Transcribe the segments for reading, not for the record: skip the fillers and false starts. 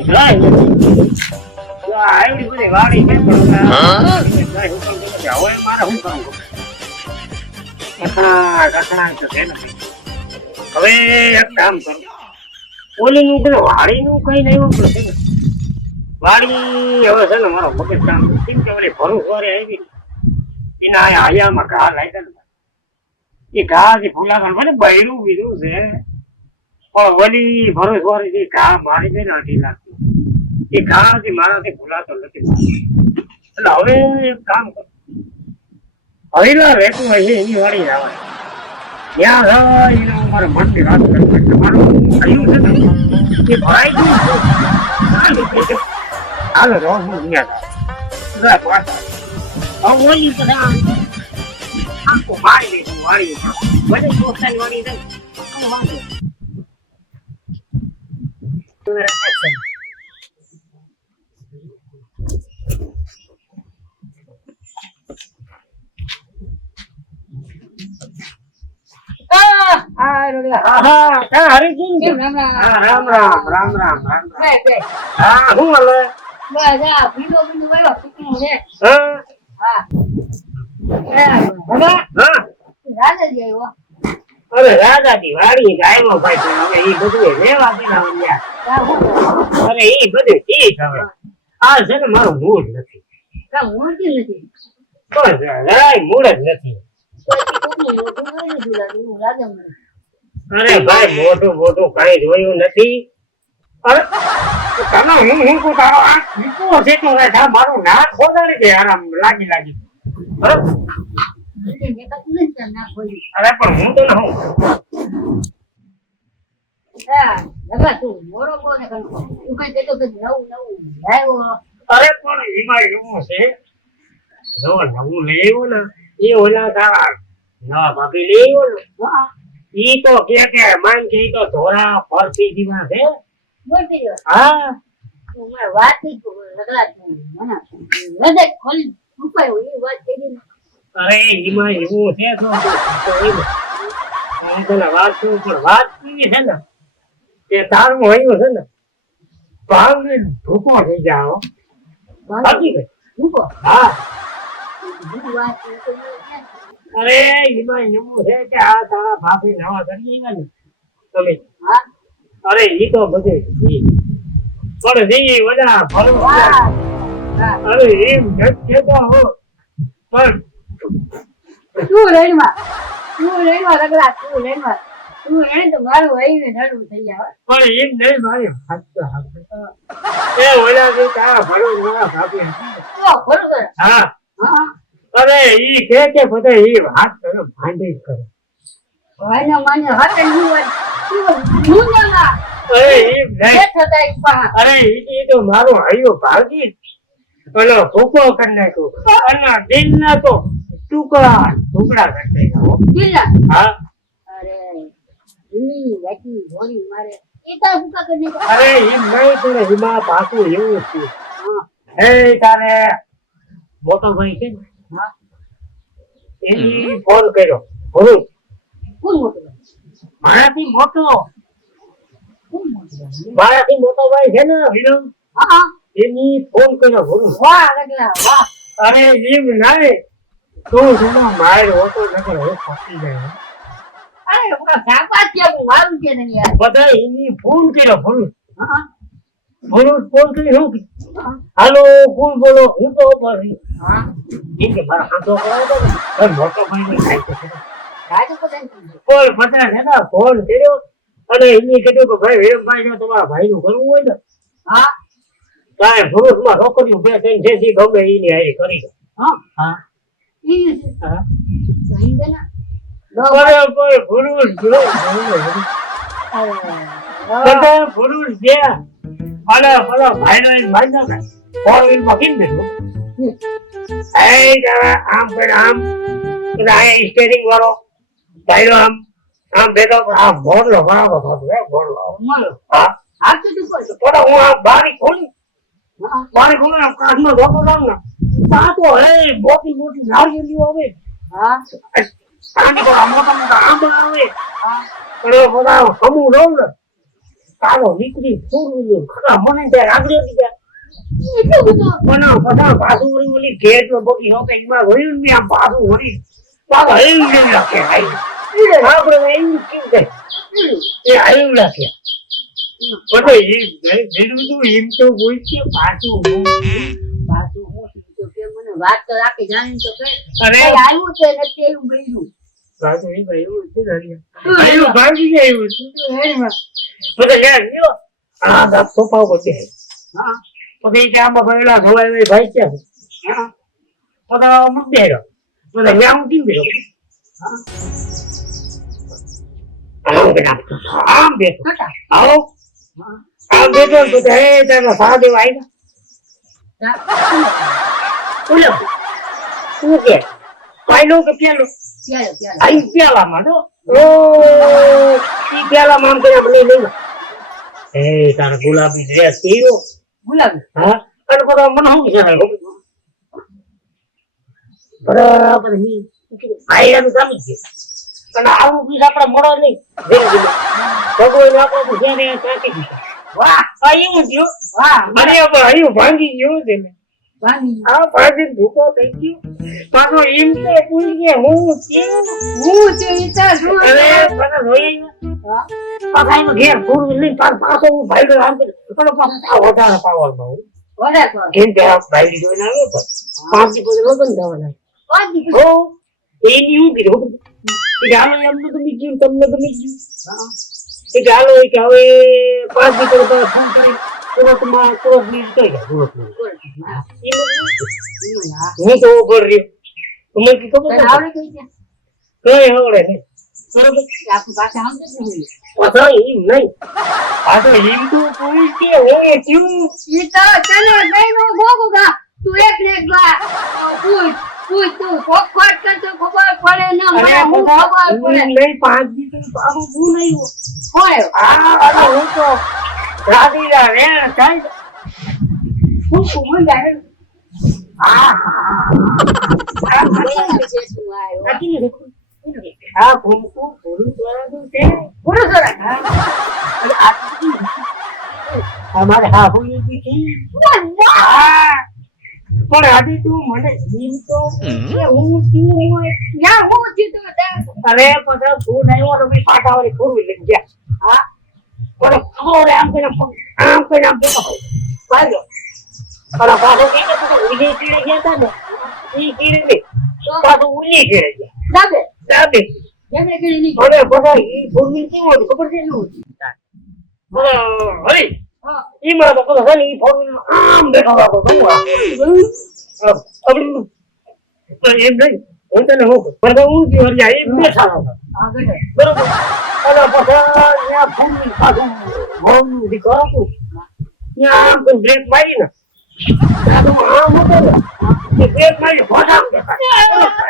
કોઈ જાય નથી. આવડી બધી વાડી છે પણ હવે મારે શું કરવું? રખણા તો છે નથી. હવે એક કામ કરું, ઓલીનું પેલું વાડીનું કઈ નહીં વાપરું છે ને. વાડી હવે છે ને મારો મગજ કામ કેમ કે ઓલી ભરું સોરે આવી એના હયામાં ઘા લાગ્યા. એ ઘા જે ફૂલાવાનું મને બૈરું બીજું છે પણ ઓલી ભરું સોરે જે ઘા મારી ગઈ નથી લાગતી. એ ઘા જે મારાથી ફૂલાતો નથી. એટલે હવે એક કામ કરું, હવેલા રહેતું હોય છે એની વાડી આવે ત્યાં એને મારે મનની વાત કરવી એટલે મારું થયું છે ને એ ભરાઈ ગયું. હાલો રહો હું અહીંયા ઓલી બધા આખો મારી દઈશું વાળી બધી પોતાની વાળી દઈ રામ રામ રામ રામ રામ. હા શું હાલે? અરે રાજાજી વાડી ગાયો ભાઈ હવે એ બધું રેવા દેના. અરે એ બધું ઠીક. હવે આ છે ને મારું મૂડ નથી. મૂડ જ નથી. અરે ભાઈ મોટું મોટું કઈ જોયું નથી. અરે તમે હું તારો આ દીકરો છે તો મારું નાક ખોદાડી દે આરામ લાગી લાગી. અરે પણ હું તો ના અરે પણ એમાં એવું છે જો નવું લઈ આવ્યો ને એ ઓલા તારા નવા ભાભી લઈ આવ્યો ને ઈ તો કે માન કે તો ધોરા ફરતી જીવા છે. હા વાત અરે એમાં એવું છે તો વાત શું પણ વાત કેવી છે ને કે તારું હોય છે ને ભાવ ને ધૂકો થઈ જાઓ. હા અરે એમાં એવું છે કે આ તારા ભાભી નવા કરી ને તમે અરે ઈ તો બધું પણ ઈ બધા અરે એમ છે તો પણ તું રેણમાં રગડા તું રેણમાં તું એને તો મારું આવીને નડવું થઈ જાય. પણ એમ નહીં મારી એ ઓલા જે તારા ભરું નવા ભાભી હા અરે ઈ કે બધા ઈ વાત કરે ભાંડી કરે ભાઈનો માને હાથે અરે એમ નહીં. અરે ઈ તો મારું હૈયો ભાગી પેલો ભૂકો કરી નાખ્યો અને દિલ ના તો ટુકડા કરી નાખ્યો. હા અરે એમ નહીં થોડે હિમા પાકું એવું છે. હે તારે મોટો ભાઈ છે ને એની ફોન કર્યો ભરું મારાથી મોટો ભાઈ છે ને વિનમ એની ફોન કર્યો ભરું. અરે એમ નહીં તું થોડો માર હોતો નકર હું ફસી જાય. બધા એની ફોન કર્યો ભરું ફોન કરી શું હાલો કોણ બોલો હું તો એમ કે મારા હાથો મોટો ભાઈ કોઈ બધા છે ને ફોન કર્યો અને એની કીધું કે ભાઈ વેમભાઈ જો તમારા ભાઈ નું કરવું હોય ને કાંઈ ભરૂચમાં છોકરીઓ બે ત્રણ છે ગમે એની હારી કરી દો. સ્ટેરિંગ વાળો ભાઈનો આમ આમ બેઠો આમ ભોરલો બરાબર ભોરલો થોડા હું આમ બારી ખોલી કાચમાં ધોતો જાઉં ને તો હે મોટી મોટી નાળિયેરીઓ આવે મોટા મોટા આંબા આવે બધા સમૂહ રહું ને કાળો નીકળી ફૂલ ખરા મને ત્યાં આગળ ગયા એટલું બધું બનાવ પસાર પાછું વળી ઓલી ઘેર બગી હોકે એમાં વળ્યું ને આમ પાછું વળી પાછું હયું લેવું રાખે આપણે એમ કેમ કહે એ હયું રાખે બધો એમ તો બોલ છે પાછું હું તો કે મને વાત તો આખી જાણી તો કે અરે કઈ આવ્યું છે નથી એવું ગયું પાછું એ ભાઈ એવું છે હયું ભાગી જાય એવું છે રેડીમાં બધા યાર લ્યો આ બાપ સોફા ઉપર છે હા પછી આમાં ભરેલા ધોવાય ભાઈ છે હા બધા મુદ્દે બધા વ્યામ કેમ ગયો આમ બેઠો ખટા આવો આમ બેઠો તો હે તારા સાદે આવ્યા ઓલો શું કે પાયલો કે પેલો ચાલો ચાલો આઈ પેલામાં તો ઓ ઈ પેલામાં આમ કર્યા મને લઈ એ તારા ગુલાબી ડ્રેસ કેવો ગુલાબી હા અને બધા મને શું છે બરાબર ની આયરાનું કામ છે અને આવું બીજ આપડે મળો નહીં ભગવાન આપણે તો જ્યારે ચાકી દીધા વાહ આ એવું થયું વાહ અરે હયું ભાંગી ગયું છે ને વાણી આ ભાંગી ધૂકો થઈ ગયો પાછો એમ તો પૂરી કે હું કેવું હું છે વિચાર શું અરે પાછા જોઈ હા પાછા એનો ઘેર પૂરું લઈને પાછો હું ભાઈ આમ પણ પાછા વધારે પાવર માં વધારે તો કેમ કે આ ભાઈ જોઈને આવ્યો તો 5 દી પછી લગન થવાના વાજી હો એની હું કીધું કે હાલો એમને તો બીજું તમને તો બીજું કે ચાલો કે હવે 5 દી પછી ફોન કરી સુરતમાં સુરત ની કઈ ગયા સુરતમાં હું તો ઉપર રહ્યો તમને કી ખબર તને આવડે કઈ છે કઈ આવડે નહીં બરોબર આપણી પાસે આવડે જ નહીં પાછા એમ નહીં પાછો એમ તો પોલીસ કે હે ક્યું ઈ તો તને કઈનો ગોગુગા તું એક ને એક ગા પૂછ પૂછ તું કોટ કરતો ખબર પડે ને મને હું ખબર પડે નહીં 5 દી પછી બાબુ હું નહીં હોય આ હું તો રાધીલા રે ચાલ હું કુમન જાણે આ આ ભૂમકુ ભૂરું દ્વારા છે પૂરું સોરા અમારે હા હોય છે પણ આજે તું મને જીમ તો કે હું ક્યું હોય યા હું જીતો અરે પછી ફોન આવ્યો ને ભાઈ પાટા વાળી ફોરવી લઈને ગયા હા પણ ખબર આમ કરીને આમ ભાઈ પણ પાછો કે ઉલી કીડે ગયા હતા ને ઈ કીડે ને પાછો ઉલી કીડે ગયા દાબે દાબે જેને કરી ની અરે બધા ઈ ફોરવી કેવું હતું ખબર છે શું હરી હા ઈ મારા તો કહો ને ઈ ફોરવી આમ બેઠો રાખો જોવા અબડી એમ નહીં હું તને હું પણ હું જ હરિયા એમ બેઠા હતા આગળ બરોબર અને પછી ત્યાં ફોરવી પાછું હોમ દીકરો હતું ત્યાં આમ કોઈ બ્રેક મારી ને ત્યાં તો આમ હતો ને એ બ્રેક મારી ફોટા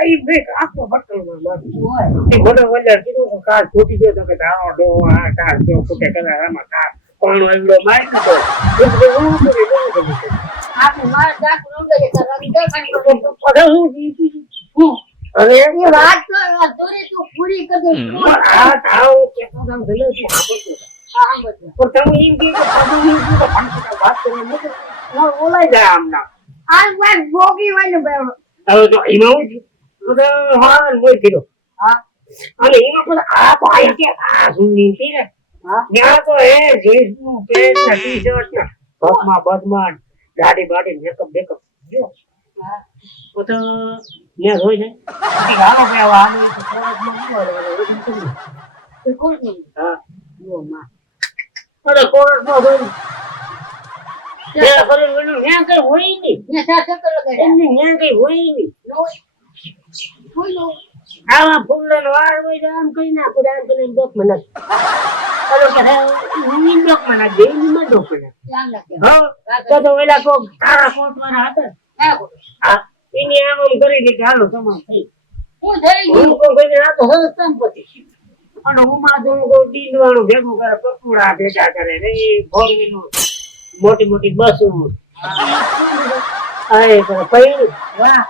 એ બ્રેક આખો બટલ માં હોય એ ઘોડો વલ્યા કીધું કે કાર છૂટી ગયો તો કે તારો ડો આ કાર જો ફૂટે કરે આમાં કાર કોણ એવડો મારી દીધો એટલે હું કરી આપણે માર દાખ રોંડે કરવાની દે પાણી પછી હું જીતી હું અરે એ વાત તો દોરે તું પૂરી કર દે આ તાવ કે તો કામ ભલે છે આ બધું પણ તમે એમ કે પાછું એમ કે વાત કરીને ઓલાઈ જાય આમના આ વાત ભોગી વાળું બેવ હવે તો એમાં હું તો હા મોય કીધો હા અને એમાં પણ આ તો આયા કે આ સુની છે ને હા ત્યાં તો એ જીન્સનું પેન્ટ ને ટી-શર્ટ ને બસમાં ગાડી બાડી મેકઅપ બેકઅપ જો હા તો ને હોય ને ઈ ગાનો પે આવા તો કોરટમાં તો કોણ નહીં હા ઓ માં અરે કોરટમાં હોય તે કરે ઓલું ન્યા કઈ હોય નહીં ને સાસા તો લગાડ્યા એમની ન્યા કઈ હોય નહીં નો બોલો આવા ફૂલનો વાર હોય તો આમ કઈ ના પડે આમ કરીને ડોક મને અરે કે હું ડોક મને દે ની ડોક મને ધ્યાન રાખજો હા તો ઓલા કો તારા કોટ વાળા હતા હા બોલો હા એની આમ આમ કરી દે કે હાલો તમામ થઈ હું થઈ હું ગયું કો કઈ ના તો હવે સંપત્તિ અને હું માં તો કો ડીંડવાળું ભેગું કરે પકોડા ભેગા કરે રે ભોરવીનું મોટી મોટી બસો અરે પણ પૈણી વાહ